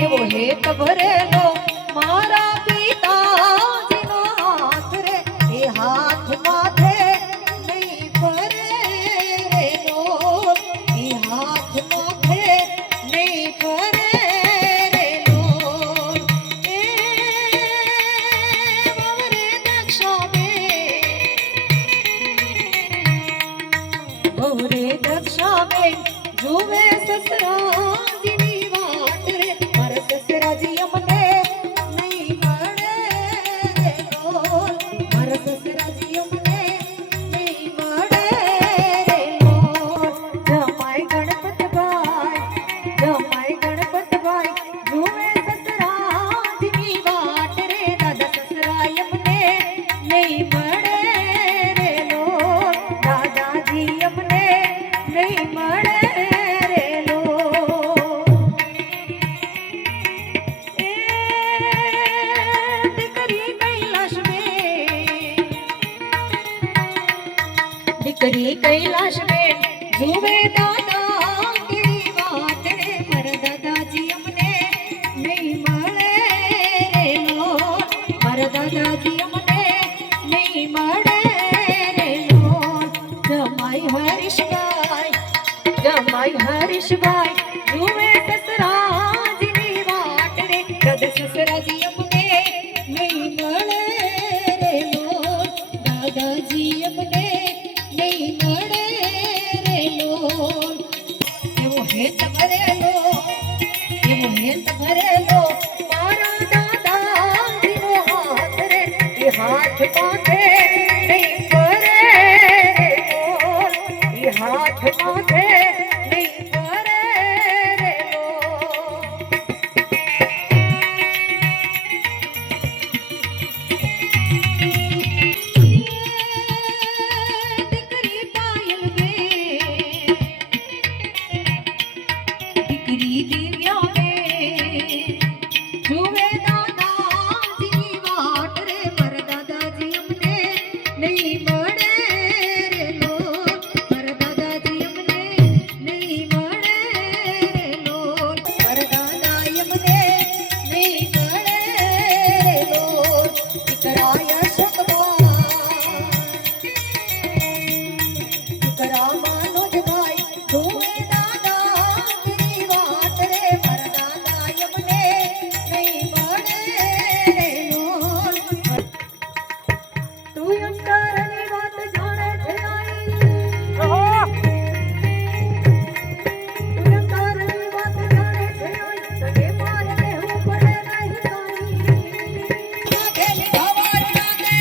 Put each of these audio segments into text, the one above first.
એવો હેત ભરેલો મારા પિતાજીનો હાથ રે એ હાથ માથે નહીં પરે રે લોલ એ હાથ માથે નહીં પરે રે લોલ એ વવરે દક્ષાબેન જુએ સસરાજીની વાટ રે મારા સસરાજી અમને નહીં મળે રે લોલ મારા સસરાજી અમને નહીં મળે રે લોલ જમાઈ ગણપતભાઈ જુએ સસરાજીની વાટ રે દાદા સસરાય અમને નહીં મળે રે લોલ દાદાજી અમને નહીં મળે દીકરી કૈલાશબેન જુએ દાદાગીરી વાટ રે મારા દાદાજી અમને નહીં મળે રે લોલ મારા દાદાજી અમને નહીં મળે રે લોલ જમાઈ હરીશભાઈ જુએ સસરાજીની વાટ રે દાદા સસરાજી અમને નહીં મળે રે લોલ દાદાજી અમને નહીં મળે રે લોલ એવો હેત ભરેલો મારા દાદાજીનો હાથ રે એ હાથ માથે નહીં પરે રે લોલ એ હાથ માથે નહીં પરે રે દીકરી દિવ્યાબેન જુએ દાદાજીની વાટ રે મારા દાદાજી અમને નહીં મળે રે લોલ મારા દાદાજી અમને નહીં મળે રે લોલ મારા દાદાજી અમને નહીં મળે રે લોલ દીકરાય શકવા માનોજભાઈ જુએ દાદાજીની વાટ રે મારા દાદાજી અમને નહીં મળે રે લોલ તું અંતરની વાત જાણે છે આઈ તું અંતરની વાત જાણે છે આઈ તને મારે રહેવું પડે નહીં કાઈ માથે લીધા વારના દે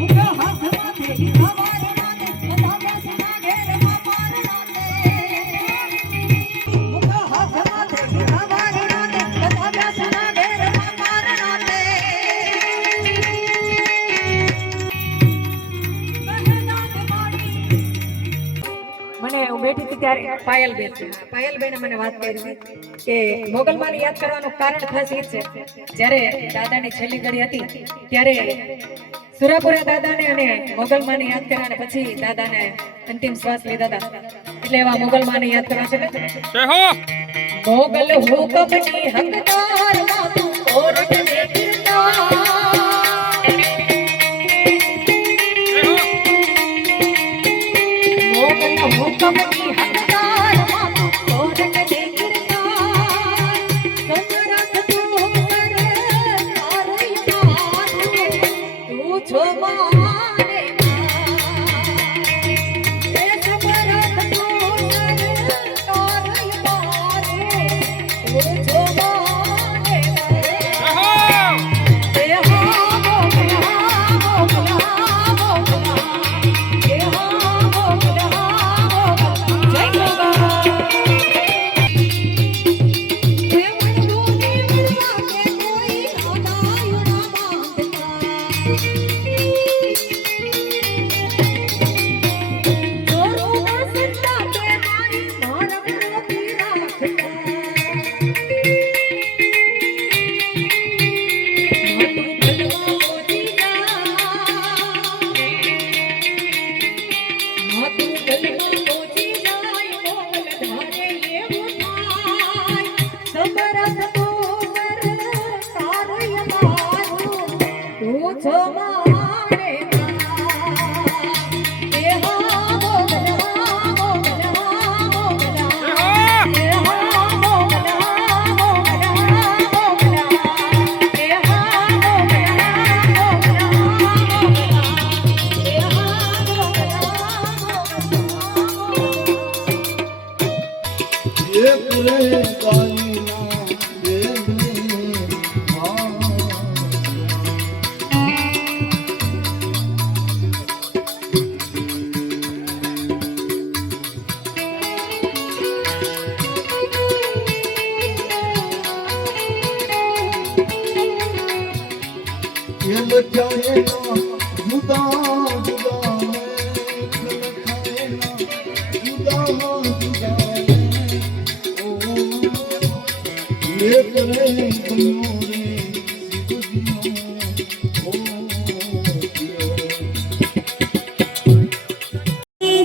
મુકા હાથ માથે લીધા વારના દે બધા બેસના ઘેરમાં મારના દે મુકા હાથ માથે લીધા વારના દે બધા બેસના ઘેરમાં મારના દે મને હું બેઠી હતી ત્યારે પાયલબેને મને વાત કરી કે મોગલમાને યાદ કરવાનું કારણ ખાસ એ છે જ્યારે દાદાની છેલ્લી ઘડી હતી ત્યારે સુરાપુરા દાદાને અને મોગલમાને યાદ કર્યા અને પછી દાદાને અંતિમ શ્વાસ લીધા હતા એટલે એવા મોગલમાને યાદ કરવા છે મોગલ હુકમની હકદાર માં તું કોરટ ને કિરદાર મોગલ હુકમની હકદાર માં તું કોરટ ને કિરદાર સમરથ તું સર તારય માન તું છો માને એ સમરથ તું સર તારય માન તું છો માને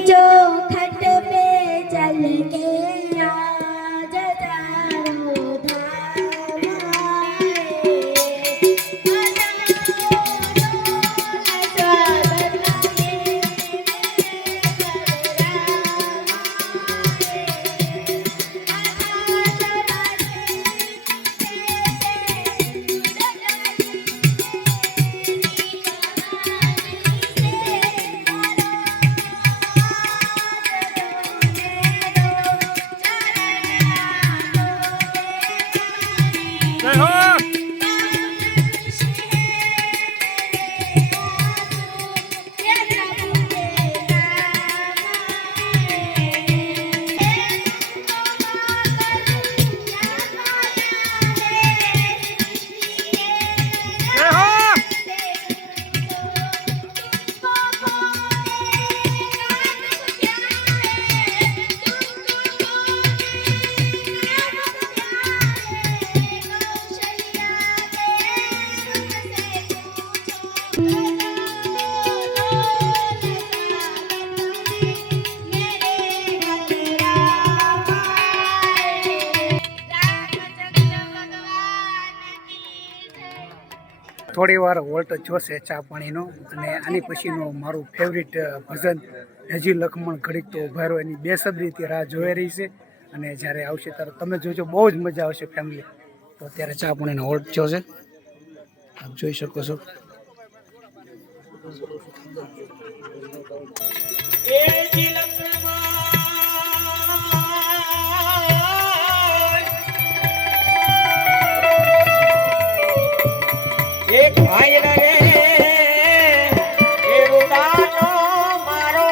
जो खट पे चल के आज तारो થોડી વાર હોલ્ટ જોશે ચા પાણીનો અને આની પછીનું મારું ફેવરિટ ભજન હજી લખમણ ઘડીક તો ઉભા રહો એની બેસબરીથી રાહ જોઈ રહી છે અને જ્યારે આવશે ત્યારે તમે જોજો બહુ જ મજા આવશે ફેમિલી. તો અત્યારે ચા પાણીનો હોલ્ટ જોશે આપ જોઈ શકો છો. એક ભાઈ રે એ ઉડાનો મારો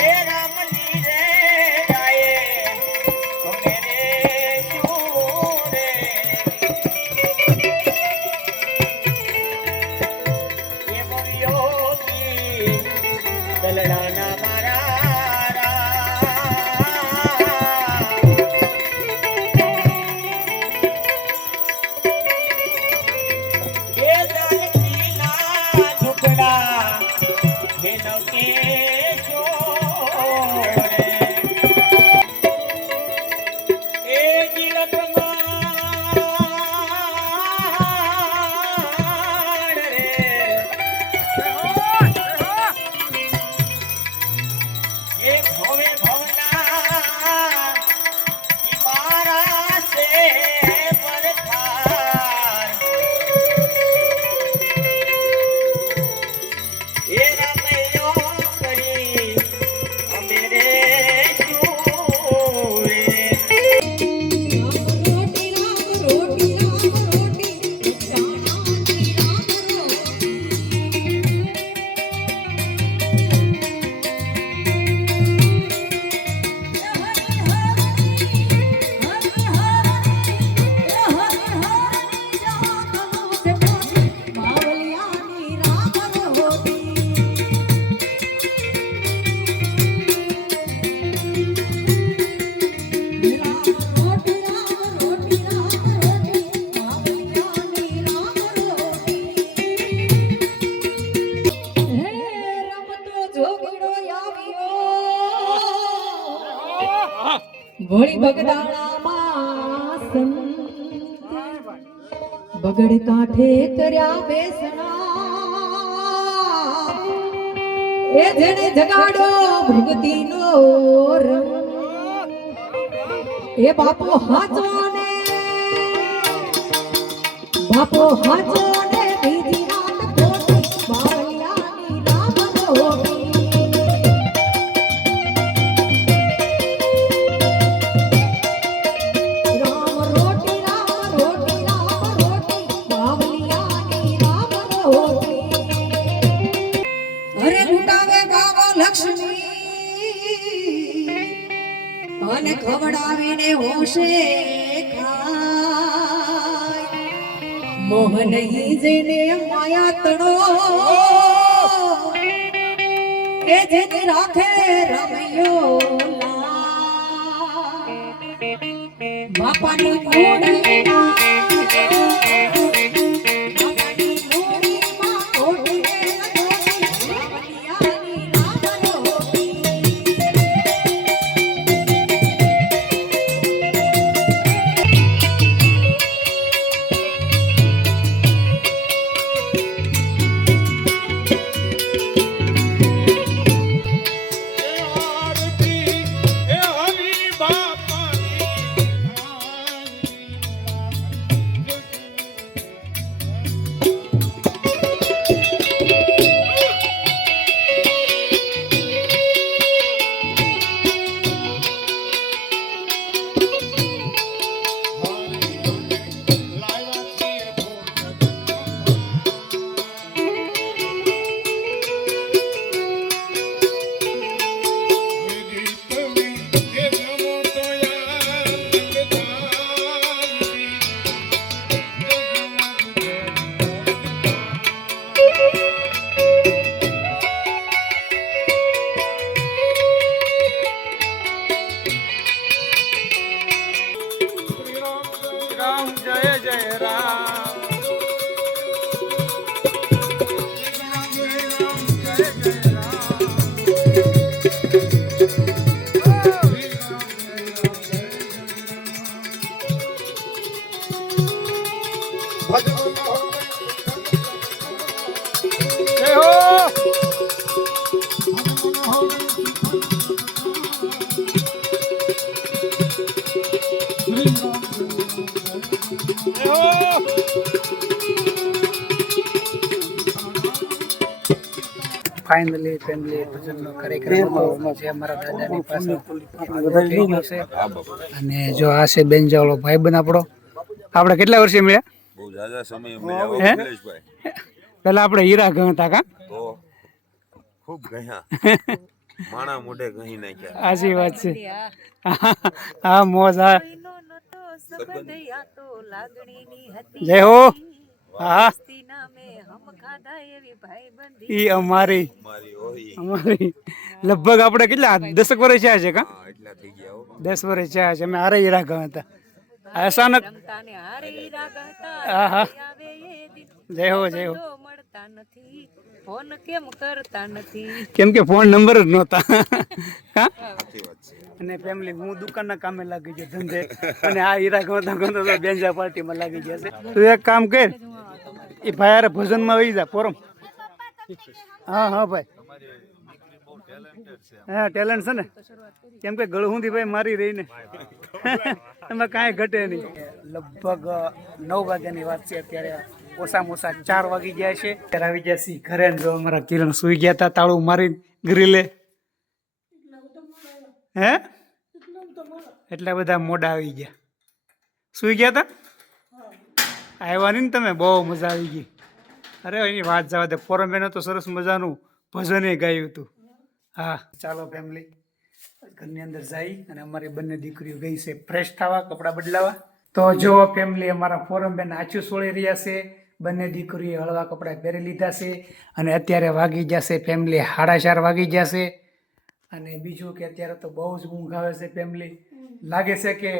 એ રામલી રે આયે તો મેરે જૂરે એ મોરિયો કી દલડાના મારા વળી બગદાણામાં સંત બગડ કાંઠે કર્યા બેસણા એ જેને જગાડો ભક્તિનો રંગ એ બાપો હાચો ને બીજી રાત ખોટી બાવલિયાની રામ રોટી અને ખવડાવીને હોશે ખાય મોહન જેને માયા તણો એ જેને રાખે રમયો બાપાની ઘોડીમાં રામ જય જય રામ જય હો ફાઇનલી ફેમિલી ભજનનો કાર્યક્રમ હતો જે અમારા દાદાની પાસે થઈ ગયો છે અને જો આ છે બેનજાવાળો ભાઈબંધ આપણો આપણે કેટલા વર્ષે મળ્યા બહુ ઝાઝા સમય મળ્યા નિલેશભાઈ પેલા આપણે હીરા ગણતા કા તો ખૂબ ગયા માણા મોઢે કહી નાખ્યા આજી વાત છે હા મોજ હા જય હો હા ઈ અમારી મારી ઓહી અમારી લગભગ આપણે કેટલા 10 વર્ષ થયા છે કા એટલા થઈ ગયા હો 10 વર્ષ થયા છે અમે હારે હીરા ગણતા અચાનક હા હા જય હો જય હો ફોન કેમ કરતા નથી કેમ કે ફોન નંબર જ નહોતા હા સાચી વાત છે અને ફેમિલી હું દુકાનના કામે લાગી ગયો ધંધે અને આ હીરા ગણતા ગણતા તો બેન્જા પાર્ટીમાં લાગી ગયા છે તું એક કામ કર એ ભાઈ હારે ભજનમાં વહી જા પોરમ હા હા ભાઈ હા ટેલેન્ટ છે ને કેમ કે ગળહુંથી ભાઈ મારી રહીને એમાં કાંઈ ઘટે નહીં લગભગ 9 વાગ્યાની વાત છે અત્યારે ઓછામાં ઓછા 4 વાગી ગયા છે ત્યારે આવી ગયા છીએ ઘરે ને જો અમારા કિરણ સુઈ ગયા હતા તાળું મારીને ગ્રીલે હે એટલા બધા મોડા આવી ગયા સુઈ ગયા હતા આવ્યા નહીં ને તમે બહુ મજા આવી ગઈ અરે એની વાત જવા દે ફોરમેનો તો સરસ મજાનું ભજને ગાયું હતું હા ચાલો ફેમિલી ઘરની અંદર જઈ અને અમારી બંને દીકરીઓ ગઈ છે ફ્રેશ થવા કપડાં બદલાવા તો જો ફેમિલી અમારા ફોરમબેન આછું સોળી રહ્યા છે બંને દીકરીએ હળવા કપડાં પહેરી લીધા છે અને અત્યારે વાગી જશે ફેમિલી 4:30 વાગી જશે અને બીજું કે અત્યારે તો બહુ જ ઊંઘ આવે છે ફેમિલી લાગે છે કે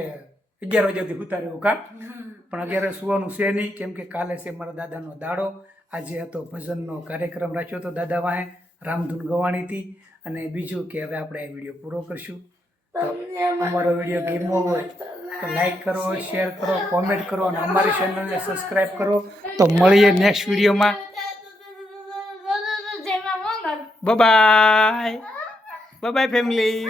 11 વાગ્યાથી ઉતાર્યું કા પણ 11 સુવાનું છે નહીં કેમ કે કાલે છે મારા દાદાનો દાડો આજે હતો ભજનનો કાર્યક્રમ રાખ્યો હતો દાદા વાહે રામધૂન ગવાણી હતી અને બીજું કે હવે આપણે આ વિડીયો પૂરો કરશું તો અમારો વિડીયો ગમ્યો હોય તો લાઈક કરો શેર કરો કોમેન્ટ કરો અને અમારી ચેનલને સબસ્ક્રાઈબ કરો તો મળીએ નેક્સ્ટ વિડીયોમાં બાય બાય ફેમિલી